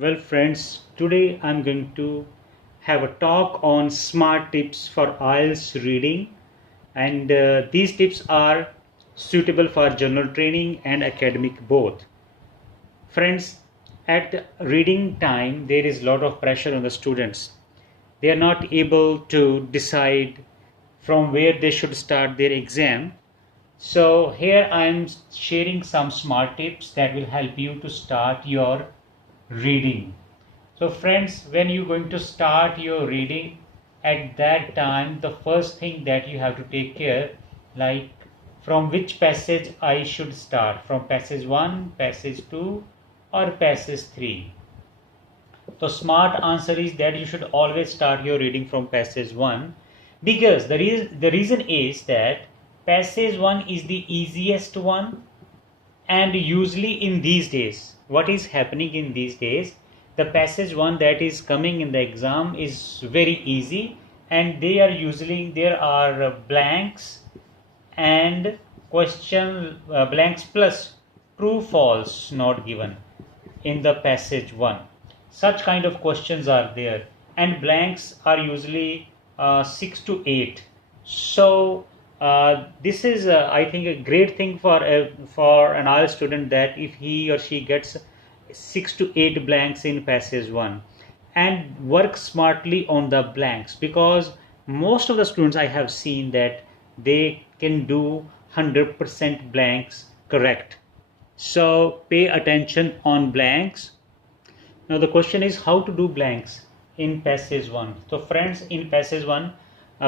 Well, friends, today I'm going to have a talk on smart tips for IELTS reading, and these tips are suitable for general training and academic both. Friends, at the reading time, there is a lot of pressure on the students. They are not able to decide from where they should start their exam. So here I am sharing some smart tips that will help you to start your reading. So friends, when you're going to start your reading, at that time, the first thing that you have to take care, like from which passage I should start, from passage 1, passage 2 or passage 3. The smart answer is that you should always start your reading from passage 1 because the reason is that passage 1 is the easiest one, and usually in these days, what is happening in these days, the passage 1 that is coming in the exam is very easy, and there are blanks and question blanks plus true false not given in the passage 1. Such kind of questions are there, and blanks are usually 6 to 8. So this is I think a great thing for an IELTS student, that if he or she gets 6 to 8 blanks in passage 1 and work smartly on the blanks, because most of the students I have seen that they can do 100% blanks correct. So pay attention on blanks. Now the question is how to do blanks in passage 1. So friends, in passage 1,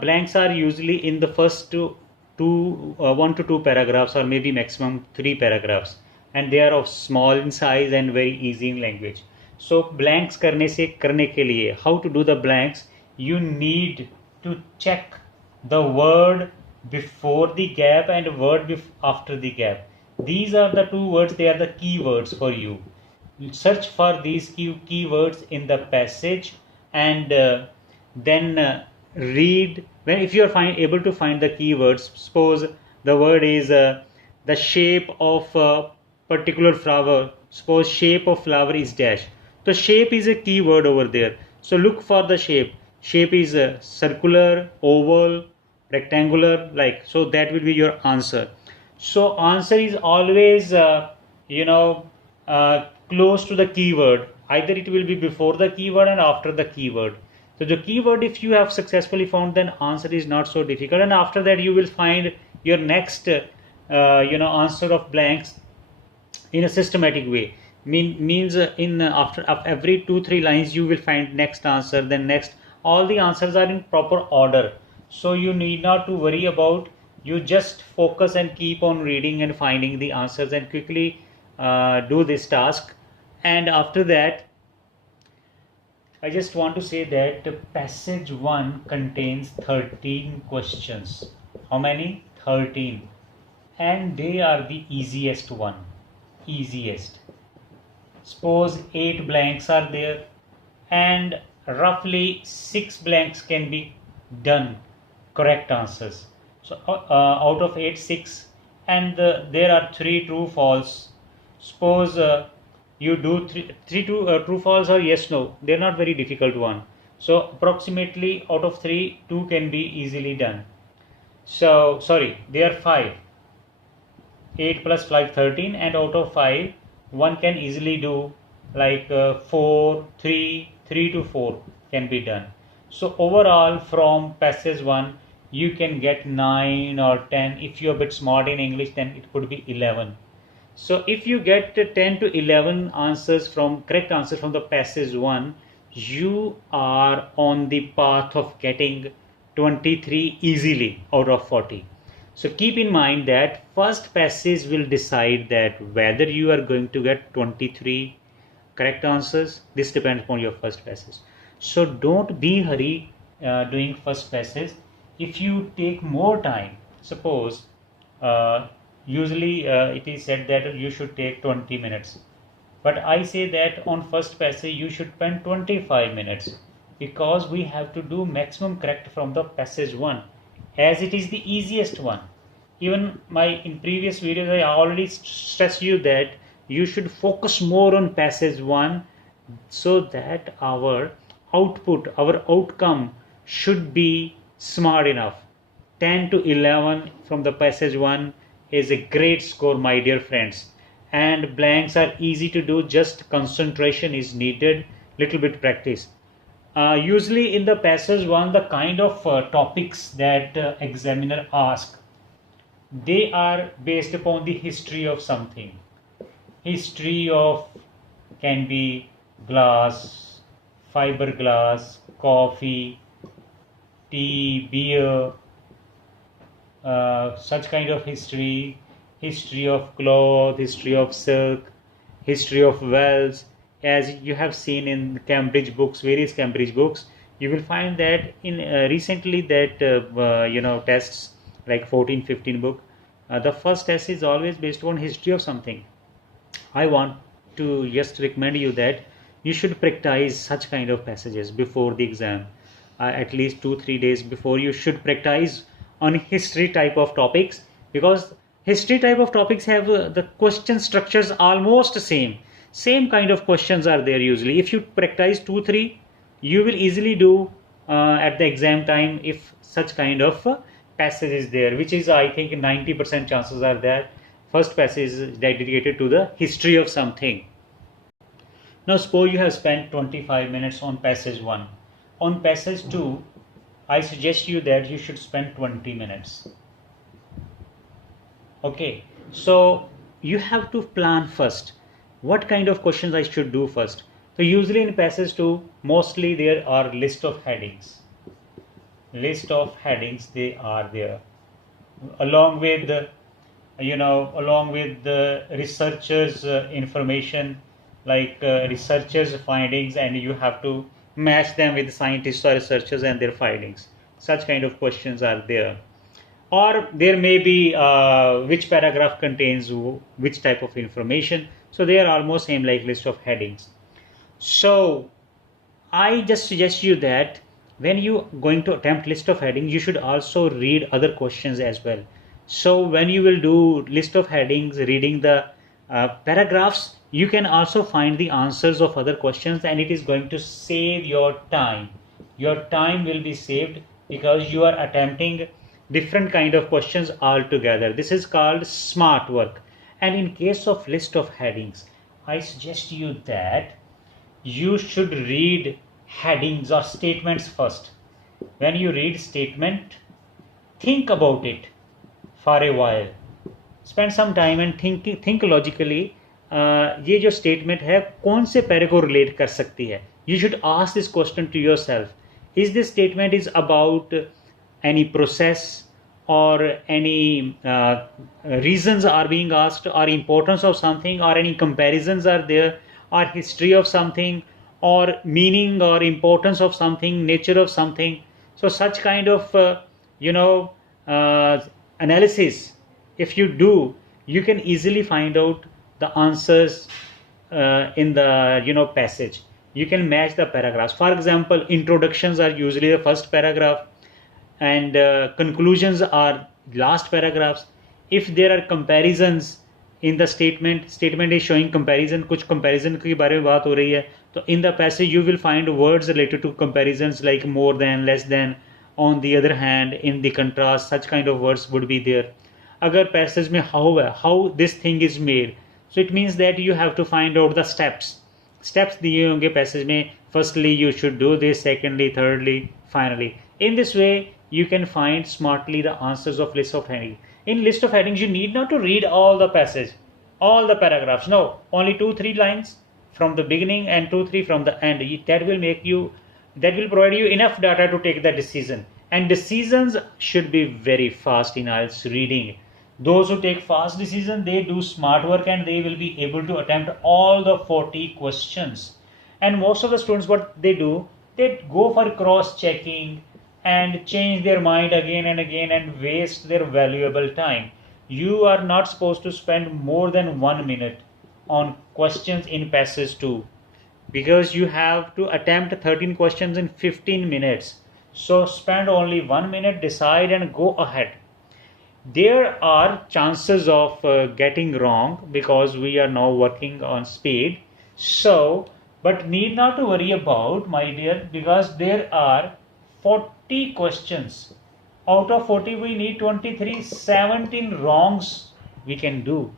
blanks are usually in the first 1 to 2 paragraphs, or maybe maximum 3 paragraphs, and they are of small in size and very easy in language. So blanks करने के लिए, how to do the blanks, you need to check the word before the gap and word after the gap. These are the two words, they are the keywords for you. Search for these keywords in the passage, and then read. When if you are able to find the keywords, suppose the word is the shape of a particular flower. Suppose shape of flower is dash. So shape is a keyword over there. So look for the shape. Shape is circular, oval, rectangular, like so. That will be your answer. So answer is always close to the keyword. Either it will be before the keyword and after the keyword. So the keyword, if you have successfully found, then answer is not so difficult, and after that you will find your next answer of blanks in a systematic way. Means in after every 2-3 lines you will find next answer, then next. All the answers are in proper order, so you need not to worry about. You just focus and keep on reading and finding the answers, and quickly do this task. And after that, I just want to say that passage 1 contains 13 questions. How many? 13. And they are the easiest one. Easiest. Suppose 8 blanks are there, and roughly 6 blanks can be done correct answers. So out of 8, 6, and there are 3 true false. Suppose you do three true false or yes no, they're not very difficult one. So approximately out of 3, 2 can be easily done. So sorry, they are 5. 8 plus 5, 13, and out of 5, 1 can easily do, like 4, 3 to 4 can be done. So overall from passage 1 you can get 9 or 10. If you're a bit smart in English, then it could be 11. So if you get 10 to 11 correct answers from the passage 1, you are on the path of getting 23 easily out of 40. So keep in mind that first passage will decide that whether you are going to get 23 correct answers. This depends upon your first passage. So don't be hurry doing first passage. If you take more time, suppose usually it is said that you should take 20 minutes, but I say that on first passage you should spend 25 minutes, because we have to do maximum correct from the passage 1, as it is the easiest one. Even in previous videos I already stress you that you should focus more on passage 1 so that our output, our outcome should be smart enough. 10 to 11 from the passage 1 is a great score, my dear friends. And blanks are easy to do, just concentration is needed, little bit practice. Usually in the passage 1, the kind of topics that examiner ask, they are based upon the history of something. History of can be glass, fiberglass, coffee, tea, beer, such kind of history, history of cloth, history of silk, history of wells. As you have seen in Cambridge books, various Cambridge books, you will find that in recently that tests like 14, 15 book, the first test is always based on history of something. I want to just recommend you that you should practice such kind of passages before the exam. At least 2-3 days before, you should practice on history type of topics, because history type of topics have the question structures almost same kind of questions are there usually. If you practice 2-3, you will easily do at the exam time if such kind of passage is there, which is I think 90% chances are there. First passage is dedicated to the history of something. Now suppose you have spent 25 minutes on passage 1. On passage 2, I suggest you that you should spend 20 minutes. Okay, so you have to plan first. What kind of questions I should do first? So usually in passage 2, mostly there are list of headings. List of headings, they are there. Along with the researchers information, like researchers findings, and you have to match them with scientists or researchers and their findings. Such kind of questions are there. Or there may be which paragraph contains which type of information. So they are almost same like list of headings. So I just suggest you that when you going to attempt list of headings, you should also read other questions as well. So when you will do list of headings, reading the paragraphs, you can also find the answers of other questions, and it is going to save your time. Your time will be saved because you are attempting different kind of questions altogether. This is called smart work. And in case of list of headings, I suggest you that you should read headings or statements first. When you read statement, think about it for a while. Spend some time and think logically. ये जो statement है कौन से पैरे को relate कर सकती है? You should ask this question to yourself. Is this statement is about any process or any reasons are being asked, or importance of something, or any comparisons are there, or history of something, or meaning or importance of something, nature of something. So such kind of analysis, if you do, you can easily find out the answers in the passage. You can match the paragraphs. For example, introductions are usually the first paragraph, and conclusions are last paragraphs. If there are comparisons in the statement is showing comparison, कुछ comparison के बारे में बात हो रही है, तो in the passage you will find words related to comparisons like more than, less than, on the other hand, in the contrast, such kind of words would be there. अगर passage में how है, how this thing is made, so it means that you have to find out the steps दिए होंगे passage में. Firstly you should do this, secondly, thirdly, finally. In this way you can find smartly the answers of list of headings. In list of headings, you need not to read all the passage, all the paragraphs. No, only 2-3 lines from the beginning and 2-3 from the end. That will provide you enough data to take the decision. And decisions should be very fast in IELTS reading. Those who take fast decision, they do smart work, and they will be able to attempt all the 40 questions. And most of the students, what they do, they go for cross checking and change their mind again and again and waste their valuable time. You are not supposed to spend more than 1 minute on questions in passage 2, because you have to attempt 13 questions in 15 minutes. So spend only 1 minute, decide and go ahead. There are chances of getting wrong because we are now working on speed. So But need not to worry about, my dear, because there are 40 questions. Out of 40 we need 23, 17 wrongs we can do.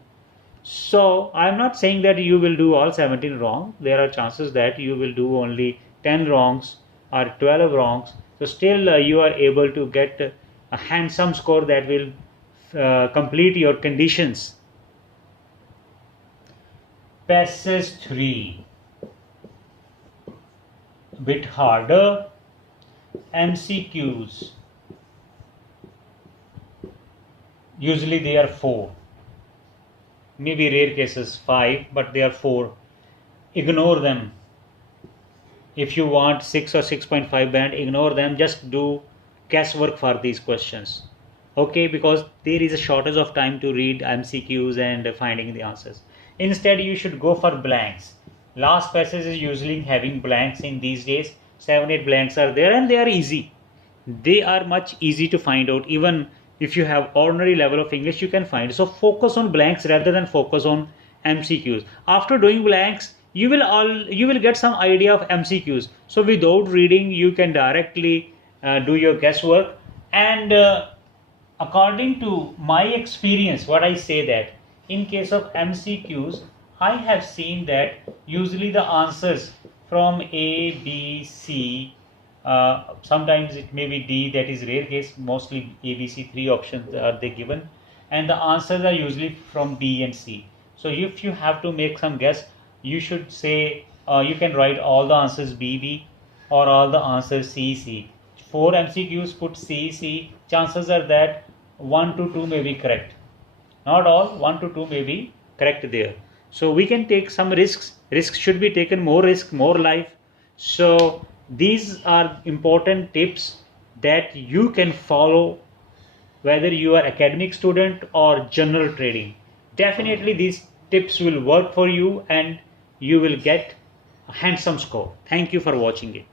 So I'm not saying that you will do all 17 wrong. There are chances that you will do only 10 wrongs or 12 wrongs. So still you are able to get a handsome score that will complete your conditions. Passage 3, bit harder. MCQs, usually they are 4, maybe rare cases 5, but they are 4. Ignore them. If you want 6 or 6.5 band, ignore them. Just do guesswork for these questions. Okay, because there is a shortage of time to read MCQs and finding the answers. Instead, you should go for blanks. Last passage is usually having blanks in these days. 7-8 blanks are there and they are easy. They are much easy to find out. Even if you have ordinary level of English, you can find. So focus on blanks rather than focus on MCQs. After doing blanks, you will get some idea of MCQs. So without reading, you can directly do your guesswork. And according to my experience, what I say that in case of MCQs, I have seen that usually the answers from A, B, C, sometimes it may be D, that is rare case, mostly A, B, C, 3 options are they given, and the answers are usually from B and C. So if you have to make some guess, you should say, you can write all the answers B, B or all the answers C, C. 4 MCQs put C, C, chances are that 1 to 2 may be correct. Not all, 1 to 2 may be correct there. So we can take some risks. Risks should be taken, more risk, more life. So these are important tips that you can follow whether you are academic student or general trading. Definitely these tips will work for you and you will get a handsome score. Thank you for watching it.